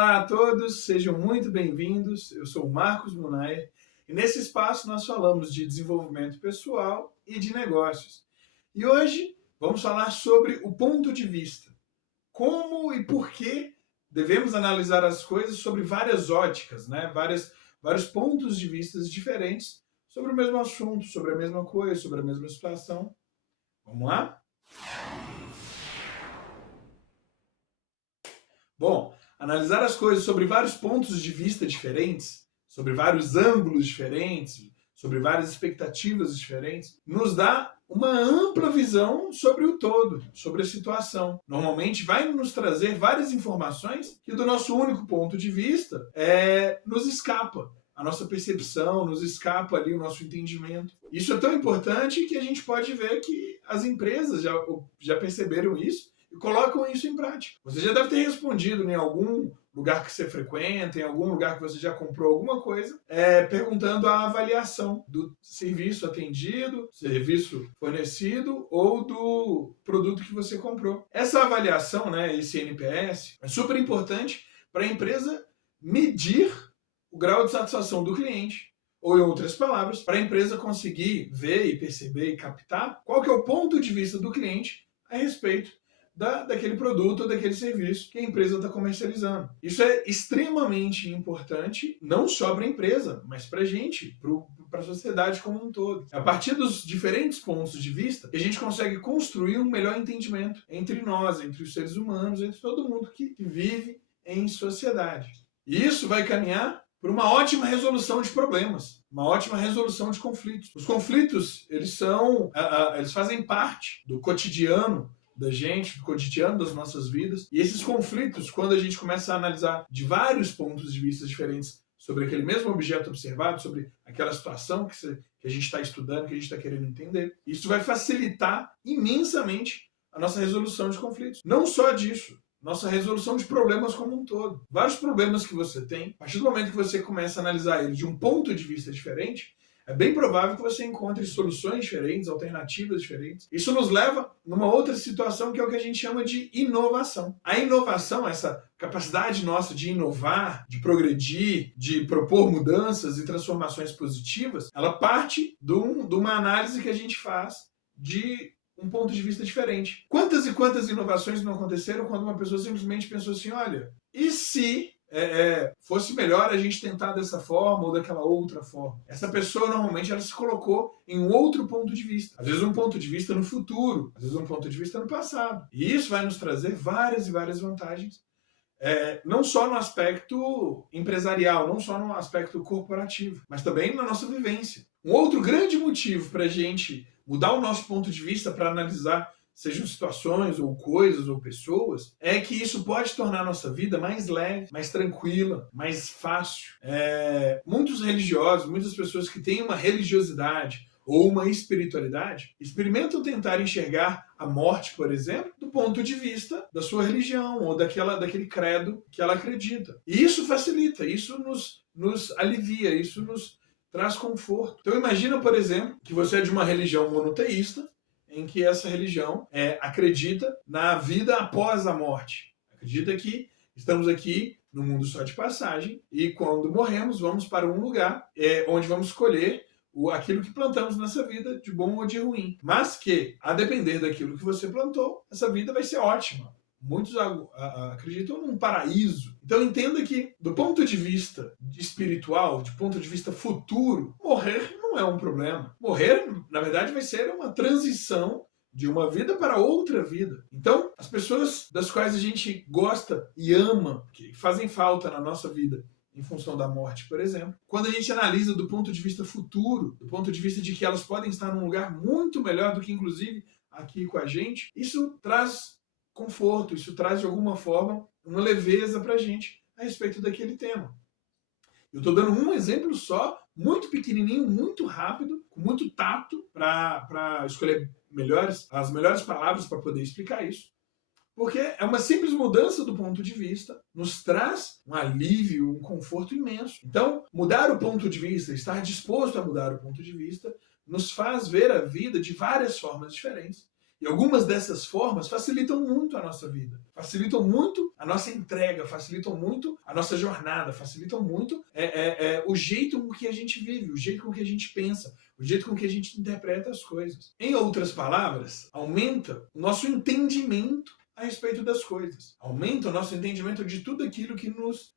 Olá a todos, sejam muito bem-vindos. Eu sou o Marcos Munayer e nesse espaço nós falamos de desenvolvimento pessoal e de negócios. E hoje vamos falar sobre o ponto de vista. Como e por que devemos analisar as coisas sobre várias óticas, né? Vários pontos de vista diferentes sobre o mesmo assunto, sobre a mesma coisa, sobre a mesma situação. Vamos lá? Bom, analisar as coisas sobre vários pontos de vista diferentes, sobre vários ângulos diferentes, sobre várias expectativas diferentes, nos dá uma ampla visão sobre o todo, sobre a situação. Normalmente vai nos trazer várias informações que do nosso único ponto de vista nos escapa. A nossa percepção, nos escapa ali o nosso entendimento. Isso é tão importante que a gente pode ver que as empresas já perceberam isso e colocam isso em prática. Você já deve ter respondido em algum lugar que você frequenta, em algum lugar que você já comprou alguma coisa, perguntando a avaliação do serviço atendido, serviço fornecido ou do produto que você comprou. Essa avaliação, né, esse NPS, é super importante para a empresa medir o grau de satisfação do cliente. Ou, em outras palavras, para a empresa conseguir ver e perceber e captar qual que é o ponto de vista do cliente a respeito daquele produto ou daquele serviço que a empresa está comercializando. Isso é extremamente importante, não só para a empresa, mas para a gente, para a sociedade como um todo. A partir dos diferentes pontos de vista, a gente consegue construir um melhor entendimento entre nós, entre os seres humanos, entre todo mundo que vive em sociedade. E isso vai caminhar por uma ótima resolução de problemas, uma ótima resolução de conflitos. Os conflitos, eles fazem parte do cotidiano da gente, do cotidiano das nossas vidas. E esses conflitos, quando a gente começa a analisar de vários pontos de vista diferentes sobre aquele mesmo objeto observado, sobre aquela situação que a gente está estudando, que a gente está querendo entender, isso vai facilitar imensamente a nossa resolução de conflitos. Não só disso, nossa resolução de problemas como um todo. Vários problemas que você tem, a partir do momento que você começa a analisar eles de um ponto de vista diferente, é bem provável que você encontre soluções diferentes, alternativas diferentes. Isso nos leva numa outra situação que é o que a gente chama de inovação. A inovação, essa capacidade nossa de inovar, de progredir, de propor mudanças e transformações positivas, ela parte de uma análise que a gente faz de um ponto de vista diferente. Quantas e quantas inovações não aconteceram quando uma pessoa simplesmente pensou assim, olha, e se fosse melhor a gente tentar dessa forma ou daquela outra forma? Essa pessoa normalmente ela se colocou em um outro ponto de vista. Às vezes um ponto de vista no futuro, às vezes um ponto de vista no passado. E isso vai nos trazer várias e várias vantagens. Não só no aspecto empresarial, não só no aspecto corporativo, mas também na nossa vivência. Um outro grande motivo para a gente mudar o nosso ponto de vista para analisar sejam situações ou coisas ou pessoas, é que isso pode tornar a nossa vida mais leve, mais tranquila, mais fácil. Muitos religiosos, muitas pessoas que têm uma religiosidade ou uma espiritualidade, experimentam tentar enxergar a morte, por exemplo, do ponto de vista da sua religião ou daquele credo que ela acredita. E isso facilita, isso nos alivia, isso nos traz conforto. Então imagina, por exemplo, que você é de uma religião monoteísta, em que essa religião acredita na vida após a morte. Acredita que estamos aqui no mundo só de passagem e quando morremos vamos para um lugar onde vamos colher aquilo que plantamos nessa vida, de bom ou de ruim. Mas que, a depender daquilo que você plantou, essa vida vai ser ótima. Muitos acreditam num paraíso. Então entenda que, do ponto de vista espiritual, de ponto de vista futuro, morrer não é um problema. Morrer, na verdade, vai ser uma transição de uma vida para outra vida. Então, as pessoas das quais a gente gosta e ama, que fazem falta na nossa vida, em função da morte, por exemplo, quando a gente analisa do ponto de vista futuro, do ponto de vista de que elas podem estar num lugar muito melhor do que, inclusive, aqui com a gente, isso traz conforto, isso traz, de alguma forma, uma leveza para a gente a respeito daquele tema. Eu estou dando um exemplo só, muito pequenininho, muito rápido, com muito tato, para escolher as melhores palavras para poder explicar isso. Porque é uma simples mudança do ponto de vista, nos traz um alívio, um conforto imenso. Então, mudar o ponto de vista, estar disposto a mudar o ponto de vista, nos faz ver a vida de várias formas diferentes E algumas dessas formas facilitam muito a nossa vida, facilitam muito a nossa entrega, facilitam muito a nossa jornada, facilitam muito o jeito com que a gente vive, o jeito com que a gente pensa, o jeito com que a gente interpreta as coisas. Em outras palavras, aumenta o nosso entendimento a respeito das coisas. Aumenta o nosso entendimento de tudo aquilo que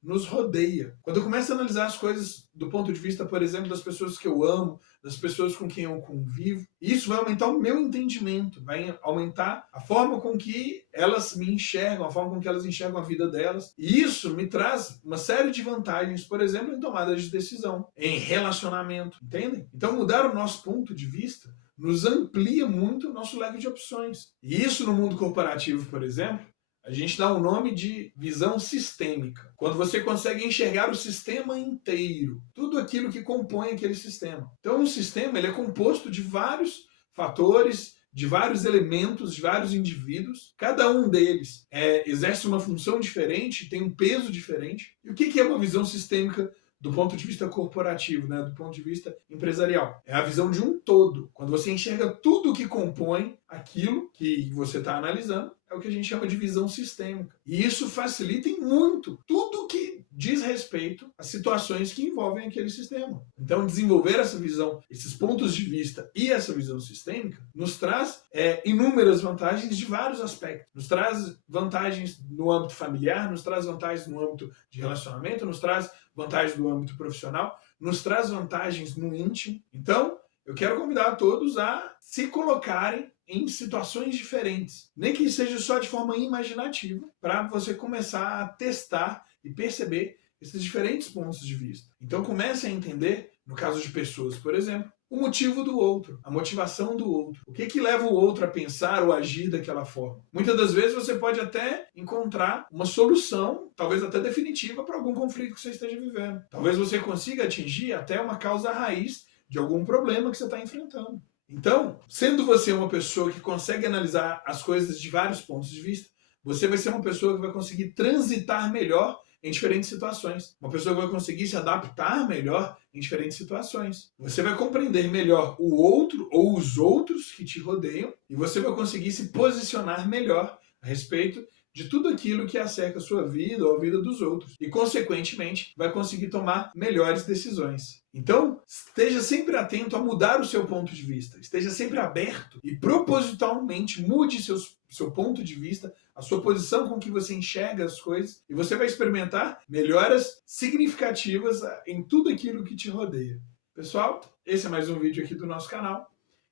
nos rodeia. Quando eu começo a analisar as coisas do ponto de vista, por exemplo, das pessoas que eu amo, das pessoas com quem eu convivo, isso vai aumentar o meu entendimento, vai aumentar a forma com que elas me enxergam, a forma com que elas enxergam a vida delas. E isso me traz uma série de vantagens, por exemplo, em tomada de decisão, em relacionamento, entendem? Então, mudar o nosso ponto de vista nos amplia muito o nosso leque de opções. E isso no mundo corporativo, por exemplo, a gente dá o nome de visão sistêmica. Quando você consegue enxergar o sistema inteiro, tudo aquilo que compõe aquele sistema. Então, um sistema ele é composto de vários fatores, de vários elementos, de vários indivíduos. Cada um deles exerce uma função diferente, tem um peso diferente. E o que é uma visão sistêmica do ponto de vista corporativo, né, do ponto de vista empresarial? É a visão de um todo. Quando você enxerga tudo que compõe aquilo que você está analisando, é o que a gente chama de visão sistêmica. E isso facilita em muito tudo que diz respeito às situações que envolvem aquele sistema. Então, desenvolver essa visão, esses pontos de vista e essa visão sistêmica, nos traz inúmeras vantagens de vários aspectos. Nos traz vantagens no âmbito familiar, nos traz vantagens no âmbito de relacionamento, nos traz vantagens no âmbito profissional, nos traz vantagens no íntimo. Então, eu quero convidar a todos a se colocarem em situações diferentes, nem que seja só de forma imaginativa, para você começar a testar e perceber esses diferentes pontos de vista. Então comece a entender, no caso de pessoas, por exemplo, o motivo do outro, a motivação do outro. O que leva o outro a pensar ou agir daquela forma? Muitas das vezes você pode até encontrar uma solução, talvez até definitiva, para algum conflito que você esteja vivendo. Talvez você consiga atingir até uma causa raiz de algum problema que você está enfrentando. Então, sendo você uma pessoa que consegue analisar as coisas de vários pontos de vista, você vai ser uma pessoa que vai conseguir transitar melhor em diferentes situações. Uma pessoa que vai conseguir se adaptar melhor em diferentes situações. Você vai compreender melhor o outro ou os outros que te rodeiam e você vai conseguir se posicionar melhor a respeito de tudo aquilo que acerca a sua vida ou a vida dos outros. E, consequentemente, vai conseguir tomar melhores decisões. Então, esteja sempre atento a mudar o seu ponto de vista. Esteja sempre aberto e propositalmente mude seu ponto de vista, a sua posição com que você enxerga as coisas, e você vai experimentar melhoras significativas em tudo aquilo que te rodeia. Pessoal, esse é mais um vídeo aqui do nosso canal.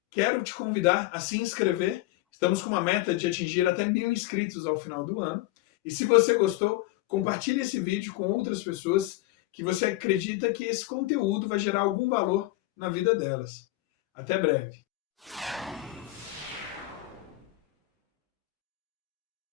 Quero te convidar a se inscrever. Estamos com uma meta de atingir até 1000 inscritos ao final do ano. E se você gostou, compartilhe esse vídeo com outras pessoas que você acredita que esse conteúdo vai gerar algum valor na vida delas. Até breve.